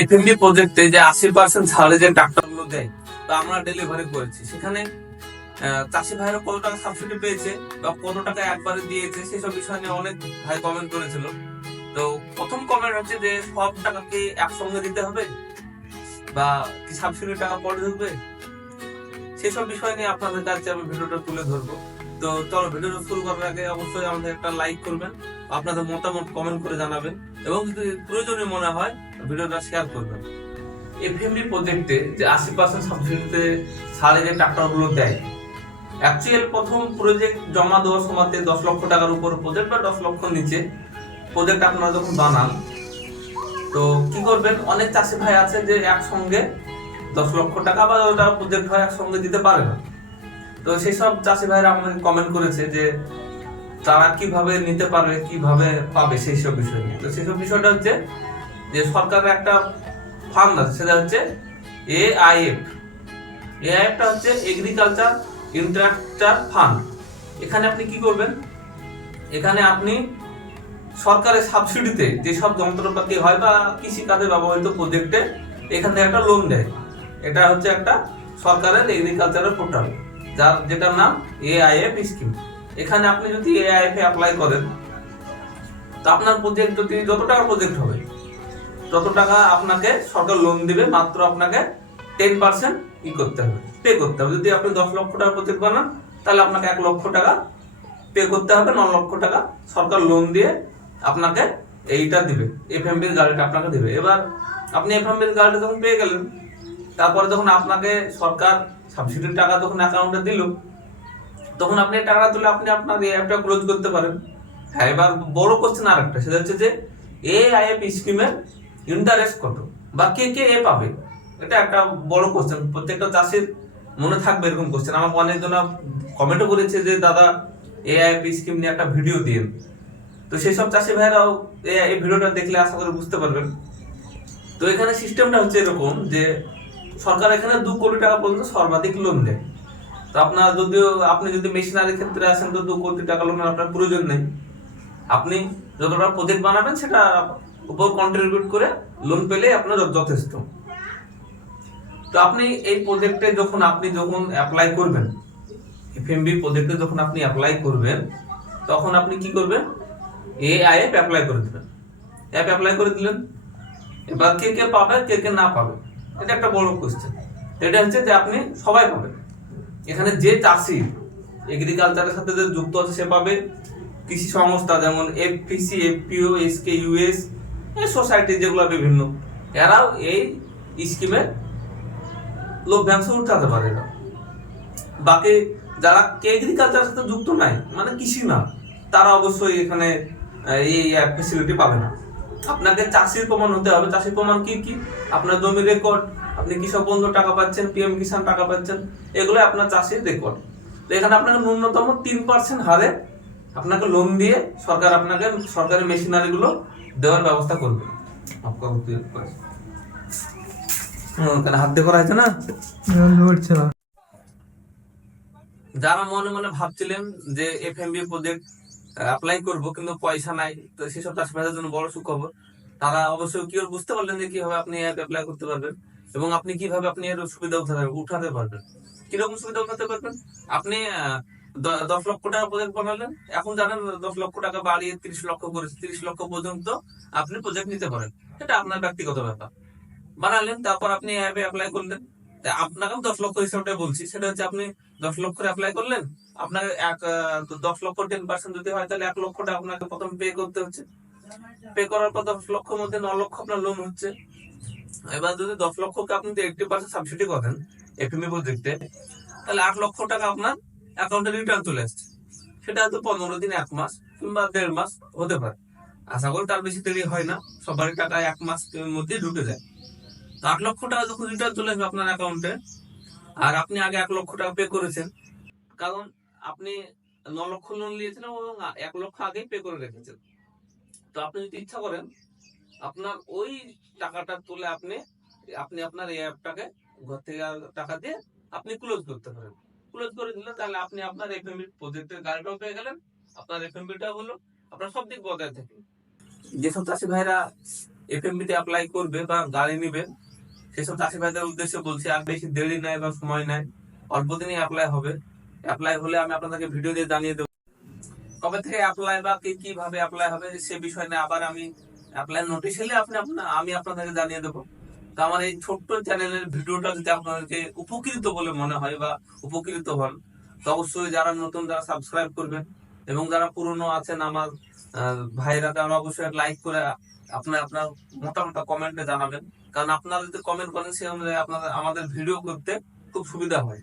FMD প্রজেক্টে যে আশি পার্সেন্ট ছাড়ে যে দেয় আমরা ডেলিভারি করেছি, সেখানে চাষি কত টাকা সাবসিডি পেয়েছে, বা কত টাকা একবারে দিয়েছে, সেসব বিষয় নিয়ে অনেক ভাই কমেন্ট করেছিল। তো প্রথম কমেন্ট হচ্ছে যে, সব টাকা কি একসঙ্গে দিতে হবে? বা কি সাবসিডি টাকা পরে ঢুকবে? সেসব বিষয় নিয়ে আপনাদের কাছে আমি ভিডিওটা তুলে ধরবো। তো চলো, ভিডিওটা শুরু করার আগে অবশ্যই আমাদের একটা লাইক করবেন, আপনাদের মতামত কমেন্ট করে জানাবেন, এবং যদি প্রয়োজনীয় মনে হয় ভিডিওটা শেয়ার করবেন। এফএমবি প্রজেক্টে যে আশি পার্সেন্ট সাবসিডিতে সারে যে টাকাগুলো দেয়। অ্যাকচুয়াল প্রথম প্রজেক্ট জমা দেওয়ার সময়তে দশ লক্ষ টাকার উপর প্রজেক্ট বা দশ লক্ষ নিচে প্রজেক্ট আপনারা যখন বানান, তো কি করবেন? অনেক চাষি ভাই আছে যে একসঙ্গে দশ লক্ষ টাকা বা ওটা প্রজেক্ট হয় একসঙ্গে দিতে পারে না। তো সেই সব চাষি ভাইরা আমাকে কমেন্ট করেছে যে তারা কীভাবে নিতে পারবে, কীভাবে পাবে সেই সব বিষয় নিয়ে। তো সেই সব বিষয়টা হচ্ছে যে সরকারের একটা ফান্ড আছে, সেটা হচ্ছে এআইএফ এআইএফটা হচ্ছে এগ্রিকালচার ইনফ্রাস্ট্রাকচার ফান্ড এখানে আপনি কি করবেন? এখানে আপনি সরকারের সাবসিডিতে যেসব যন্ত্রপাতি হয় বা কৃষি কাজে ব্যবহৃত প্রজেক্টে এখান থেকে একটা লোন দেয়। এটা হচ্ছে একটা সরকারের এগ্রিকালচারের পোর্টাল যার, যেটার নাম এআইএফ স্কিম এখানে আপনি যদি এআইএফ এ অ্যাপ্লাই করেন, তো আপনার প্রজেক্ট যদি, যত টাকা প্রজেক্ট হবে তত টাকা আপনাকে সরকার লোন দিবে, মাত্র আপনাকে টেন পার্সেন্ট ই করতে হবে পে করতে হবে। যদি আপনি দশ লক্ষ টাকা প্রজেক্ট বানান, তাহলে আপনাকে এক লক্ষ টাকা পে করতে হবে, ন লক্ষ টাকা সরকার লোন দিয়ে আপনাকে এইটা দিবে এফএমবির গাড়িটা আপনাকে দিবে। এবার আপনি এফ এম এফএমবির গাড়িটা যখন পেয়ে গেলেন, তারপরে যখন আপনাকে সরকার সাবসিডির টাকা যখন অ্যাকাউন্টে দিল, তখন আপনি টাকা তুলে আপনি আপনার এই অ্যাপটা ক্লোজ করতে পারেন। হ্যাঁ এবার বড় কোশ্চেন আর একটা সেটা হচ্ছে যে এ আইএফ স্কিমের ইন্টারেস্ট কত? বা কে কে এ পাবে? এটা একটা বড় কোশ্চেন প্রত্যেকটা চাষির মনে থাকবে এরকম কোশ্চেন আমাকে অনেকজন কমেন্টও করেছে যে, দাদা এ আইএফ স্কিম নিয়ে একটা ভিডিও দিন। তো সেই সব চাষি ভাইরাও এই ভিডিওটা দেখলে আশা করে বুঝতে পারবেন। তো এখানে সিস্টেমটা হচ্ছে এরকম যে, সরকার এখানে দু কোটি টাকা পর্যন্ত সর্বাধিক লোন দেয়। তো আপনার যদিও, আপনি যদি মেশিনারি ক্ষেত্রে আসেন, তো দু কোটি টাকা লোনের আপনার প্রয়োজন নেই। আপনি যতটা প্রজেক্ট বানাবেন, সেটা উপর কন্ট্রিবিউট করে লোন পেলে আপনার যথেষ্ট। তো আপনি এই প্রজেক্টে যখন আপনি যখন অ্যাপ্লাই করবেন এফএমবি প্রজেক্টে যখন আপনি অ্যাপ্লাই করবেন, তখন আপনি কি করবেন? এআইএফ অ্যাপ্লাই করে দেবেন। অ্যাপ অ্যাপ্লাই করে দিলেন। এবার কে কে পাবে, কে কে না পাবে? এটা একটা বড় কোশ্চেন এটা হচ্ছে যে আপনি সবাই পাবেন। এখানে যে চাষি এগ্রিকালচারের সাথে যে যুক্ত আছে, সে পাবে। কৃষি সংস্থা যেমন এফপিসি এফপিও এসকে ইউএস এই সোসাইটি যেগুলো বিভিন্ন, এরাও এই স্কিমে লভ্যাংশ উঠাতে পারে না। বাকি যারা এগ্রিকালচারের সাথে যুক্ত নাই মানে কৃষি না, তারা অবশ্যই এখানে এই ফেসিলিটি পাবে না। আপনাকে চাষির প্রমাণ হতে হবে। চাষির প্রমাণ কি কি? আপনার জমির রেকর্ড আপনি কৃষক বন্ধু টাকা পাচ্ছেন পিএম কিষাণ টাকা পাচ্ছেন এগুলো আপনার চাষির রেকর্ড তো এখানে আপনাকে ন্যূনতম তিন পার্সেন্ট হারে আপনাকে লোন দিয়ে সরকার আপনাকে, সরকারি মেশিনারি গুলো দেওয়ার ব্যবস্থা করবে। কেন হাত দিয়ে করা হয়েছে না। যারা মনে মনে ভাবছিলেন যে এফএমবি প্রজেক্ট অ্যাপ্লাই করব কিন্তু পয়সা নাই তো সেসব চাষবাসের জন্য বড় সুখবর। তারা অবশ্যই কি বুঝতে পারলেন যে কীভাবে আপনি অ্যাপ অ্যাপ্লাই করতে পারবেন এবং আপনি কীভাবে আপনি এর সুবিধা উঠাতে উঠাতে পারবেন? কীরকম সুবিধা উঠাতে পারবেন? আপনি আহ, দশ লক্ষ টাকা প্রজেক্ট বানালেন। এখন জানেন, দশ লক্ষ টাকা বাড়িয়ে তিরিশ লক্ষ করে তিরিশ লক্ষ পর্যন্ত আপনি প্রজেক্ট নিতে পারেন। এটা আপনার ব্যক্তিগত ব্যাপার। বানালেন, তারপর আপনি অ্যাপে অ্যাপ্লাই করলেন। আপনাকে দশ লক্ষ হিসাবটা বলছি। সেটা হচ্ছে আপনি দশ লক্ষ অ্যাপ্লাই করলেন। আপনাকে এক দশ লক্ষ টেন পার্সেন্ট যদি হয়, তাহলে এক লক্ষ টাকা আপনাকে প্রথম পে করতে হচ্ছে। পে করার পর দশ লক্ষ মধ্যে ন লক্ষ আপনার লোন হচ্ছে। এবার যদি দশ লক্ষকে আপনি এইটটি পার্সেন্ট সাবসিডি করেন এফএমই প্রজেক্টে তাহলে আট লক্ষ টাকা আপনার অ্যাকাউন্টে রিটার্ন চলে আসছে। সেটা হয়তো পনেরো দিন, এক মাস কিংবা দেড় মাস হতে পারে। আশা করি তার বেশি দেরি হয় না। সবারই টাকা এক মাস মধ্যে ঢুকে যায়। তো আট লক্ষ টাকা যখন রিটার্ন চলে আসবে আপনার অ্যাকাউন্টে আর আপনি আগে এক লক্ষ টাকা পে করেছেন, কারণ আপনি ন লক্ষ লোন নিয়েছেন এবং এক লক্ষ আগেই পে করে রেখেছেন। তো আপনি যদি ইচ্ছা করেন, আপনার ওই টাকাটা তুলে আপনি আপনি আপনার এই অ্যাপটাকে ঘর থেকে টাকা দিয়ে আপনি ক্লোজ করতে পারেন। ক্লোজ করে দিলে, তাহলে আপনি আপনার এফএমবি প্রজেক্টের গাড়িটাও পেয়ে গেলেন, আপনার এফএমবিটা হলো, আপনার সব দিক বজায় থাকে। যেসব চাষি ভাইরা এফএমবি তে অ্যাপ্লাই করবে বা গাড়ি নিবে, সেসব চাষি ভাইদের উদ্দেশ্যে বলছি, আর বেশি দেরি নাই বা সময় নাই, অল্প দিনই অ্যাপ্লাই হবে। অ্যাপ্লাই হলে আমি আপনাদেরকে ভিডিও দিয়ে জানিয়ে দেবো। কবে থেকে অ্যাপ্লাই বা কি কীভাবে অ্যাপ্লাই হবে, সে বিষয় নিয়ে আবার আমি অ্যাপ্লাই নোটিশ আপনি আপনা- আমি আপনাদেরকে জানিয়ে দেবো। তো আমার এই ছোট্ট চ্যানেলের ভিডিওটা যদি আপনাদেরকে উপকৃত বলে মনে হয় বা উপকৃত হন, তো অবশ্যই যারা নতুন যারা সাবস্ক্রাইব করবেন। এবং যারা পুরনো আছেন আমার ভাইরা, তারা অবশ্যই লাইক করে আপনার আপনার মতামত কমেন্টে জানাবেন। কারণ আপনারা যদি কমেন্ট করেন, সে অনুযায়ী আপনাদের, আমাদের ভিডিও করতে খুব সুবিধা হয়।